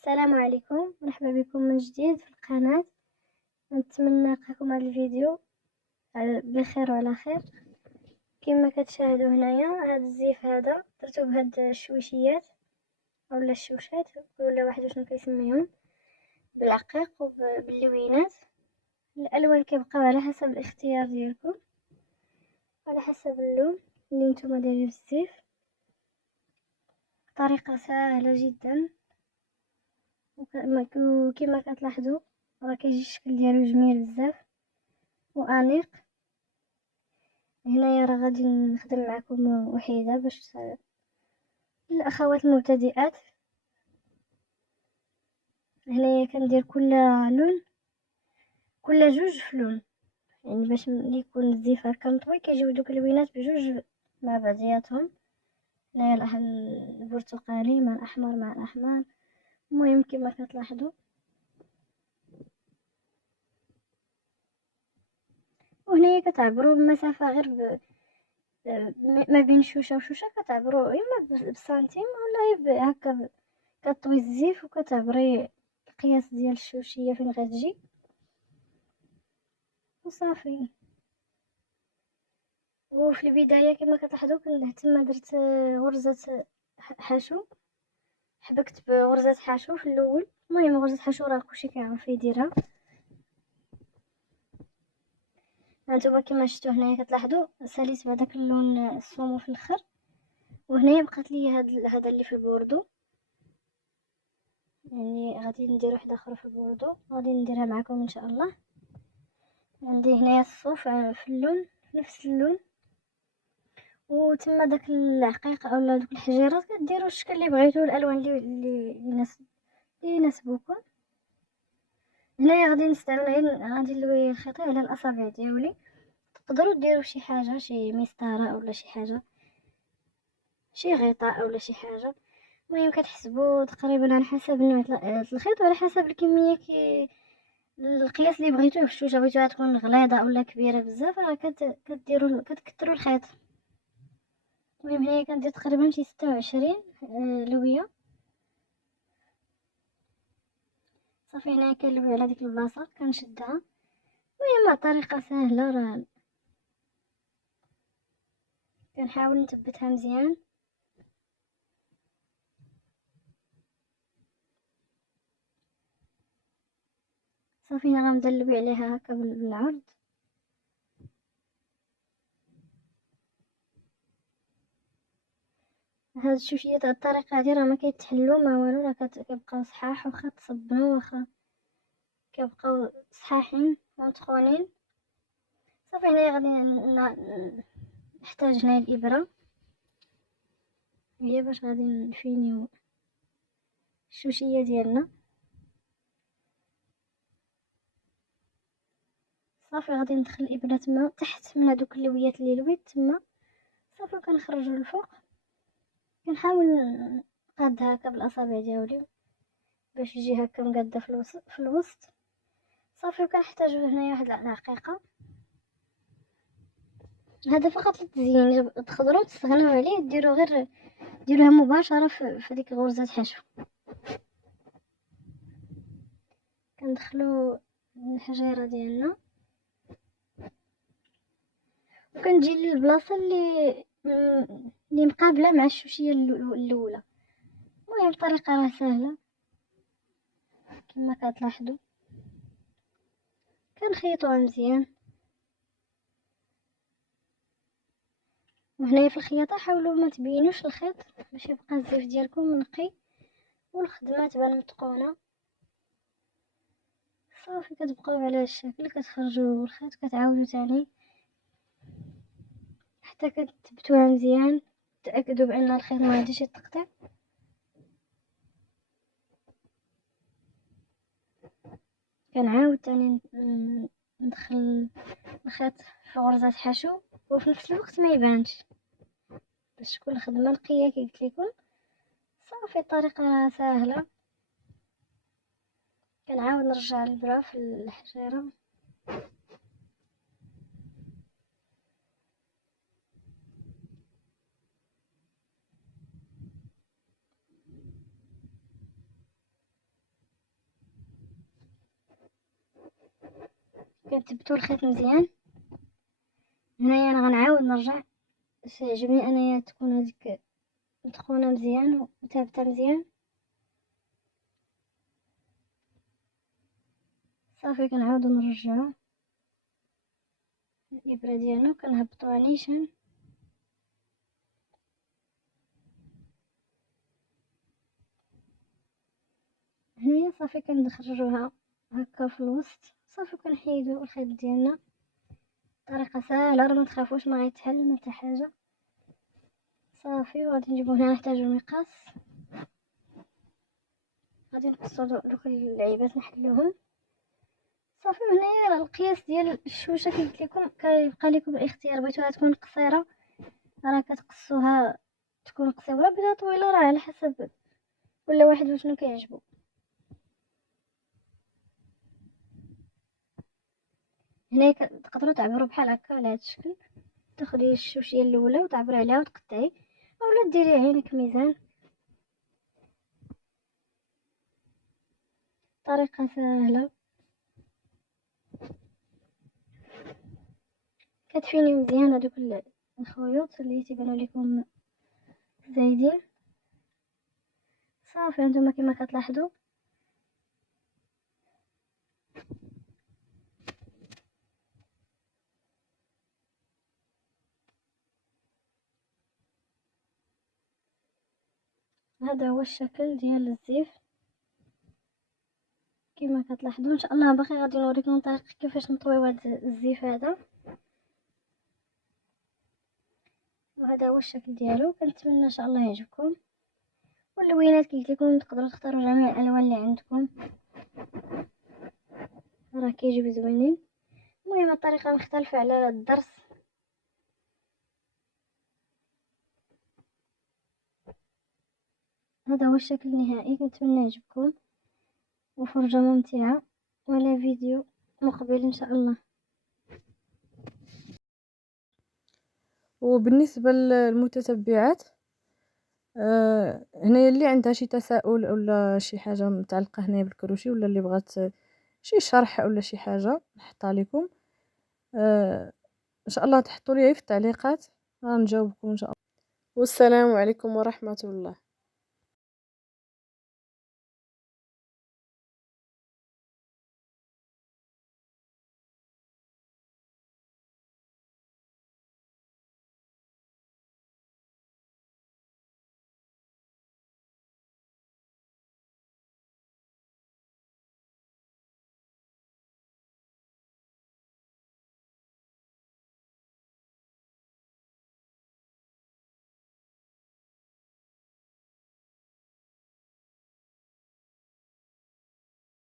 السلام عليكم، مرحبا بكم من جديد في القناة. نتمنى يلقاكم هذا الفيديو بخير وعلى خير. كما كتشاهدوا هنايا هذا الزيف هذا درتو بهاد الشويشيات اولا الشوشات ولا واحد شنو كيسميهم، بالعقيق وباللوينات. الالوان كيبقاو على حسب الاختيار ديالكم، على حسب اللون اللي نتوما دايرين في الزيف. طريقة سهلة جدا، وكما كتلاحظوا راه كيجي الشكل ديالو جميل بزاف وانيق. هنايا راه غادي نخدم معكم وحيدة باش الاخوات المبتدئات. هنايا كندير كل لون كل جوج في لون، يعني باش ملي يكون الزيف هكا مطوي كيجيو دوك اللوينات بجوج مع بعضياتهم. هنايا البرتقالي مع الاحمر مع الاحمر. المهم كما كتلاحظوا، وهنايا كتعبروا المسافه غير ما بين شوشه وشوشه، كتعبروا اما بسنتيم ولا هكا كطوي الزيف وكتعبري القياس ديال الشوشيه فين غتجي وصافي. وفي البدايه كما كتلاحظوا تما درت غرزه حشو، حبكت بغرزه حشو في الاول. المهم غرزه حشو راه كلشي كيعرف يديرها. هانتوما كما شفتوا هنايا كتلاحظوا ساليت بهذاك اللون السومو في الاخر، وهنايا بقات لي هذا اللي في البوردو. يعني غادي ندير واحده اخرى في البوردو، غادي نديرها معكم ان شاء الله. عندي هنايا الصوف في اللون نفس اللون، وتما داك العقيق اولا دوك الحجيرات كديروا الشكل اللي بغيتو، الالوان اللي يناسبوكم. هنايا غادي نستعمل غير غادي نلوي الخيط على الاصابع ديالي. تقدروا ديروا شي حاجه، شي مسطره اولا شي حاجه، شي غطاء اولا شي حاجه. المهم كتحسبوا تقريبا على حسب نوع الخيط وعلى حسب الكميه القياس اللي بغيتوه في الشوشه. بغيتوها تكون غليظه اولا كبيره بزاف راه كديروا كتكثروا الخيط. المهم هنايا كندير تقريبا شي 26 لويه. صافي هنايا كنلوي على ديك البلاصه كنشدها. المهم طريقه سهله، راه كنحاول نثبتها مزيان. صافي هنا غنبدا نلوي عليها هكا بالعرض. هاد الشوشيات هاد الطريقه هادي راه ما كيتحلوا ما والو، راه كيبقاو صحاح واخا تصبنوا واخا كيبقاو صحاحين ومطخونين. صافي هنايا غادي نحتاج هنا الابره، هي باش غادي نفينيو الشوشيه ديالنا. صافي غادي ندخل الابره تما تحت من هذوك اللويات اللي لويت تما. صافي كنخرجو الفوق، كنحاول نقادها هكا بالاصابع ديالي باش يجي هكا مقاده في الوسط. صافي وكنحتاجو هنايا واحد العقيقه، هذا فقط للتزيين. تقدروا تستغنوا عليه ديروها مباشره في ديك غرزه حشو. كندخلو الحجيره ديالنا وكنجي للبلاصه اللي مقابله مع الشوشيه الاولى. المهم الطريقه راه سهله كما كتلاحظوا. كنخيطوها مزيان، وهنايا في الخياطه حاولوا ما تبينوش الخيط باش يبقى الزيف ديالكم نقي والخدمه تبان متقونه. صافي كتبقاو على الشكل، كتخرجوا الخيط كتعاودوا تاني حتى كتثبتوها مزيان، تاكدوا بان الخيط ما غاديش يتقطع. كنعاود تاني ندخل الخيط في غرزة حشو وفي نفس الوقت ما يبانش باش تكون الخدمه نقيه كي قلت لكم. صافي الطريقه راه سهله. كنعاود نرجع البرا في الحجيره. كتثبتوا الخيط مزيان. هنايا انا غنعاود نرجع باش يعجبني انايا تكون هذيك مدخونه مزيان وثابته مزيان. صافي كنعاودو نرجعو الابره ديالنا وكنهبطوها نيشان. هنايا صافي كندخرجوها هكا في الوسط. صافي كنحيدو الخيط ديالنا. طريقه سهله، راه ما تخافوش ما غيتحل ما حتى حاجه. صافي وغادي نجيبو هنا نحتاجو المقص، غادي نقصو دوك اللعيبات نحلوهم. صافي. وهنايا القياس ديال الشوشه كي قلت لكم كيبقى لكم الاختيار، بغيتوها تكون قصيره راه كتقصوها تكون قصيره، بغيتوها طويله راه على حسب كل واحد وشنو كيعجبو. هنا تقدروا تعبروا بحال هكا على هذا الشكل، تاخدي الشوشيه الاولى وتعبري عليها وتقطعي، اولا ديري عينك ميزان. طريقه سهله كتفيني مزيان هذوك الخيوط اللي تيبانوا لكم زايدين. صافي هانتوما كما كتلاحظوا هذا هو الشكل ديال الزيف. كما كتلاحظوا ان شاء الله باقي غادي نوريكم طريقه كيفاش نطويو هذا الزيف هذا. وهذا هو الشكل ديالو. كنتمنى ان شاء الله يعجبكم. واللوينات كي قلت لكم تقدروا تختاروا جميع الالوان اللي عندكم، راه كيجيب زوينين. المهم الطريقه مختلفه على الدرس. هذا هو الشكل النهائي. كنتمنى يعجبكم وفرجه ممتعه، ولا فيديو مقبل ان شاء الله. وبالنسبة للمتتبعات، هنايا اللي عندها شي تساؤل ولا شي حاجة متعلقة هنايا بالكروشي، ولا اللي بغات شي شرح ولا شي حاجة نحطها لكم، ان شاء الله تحطوا لي في التعليقات غنجاوبكم ان شاء الله. والسلام عليكم ورحمة الله.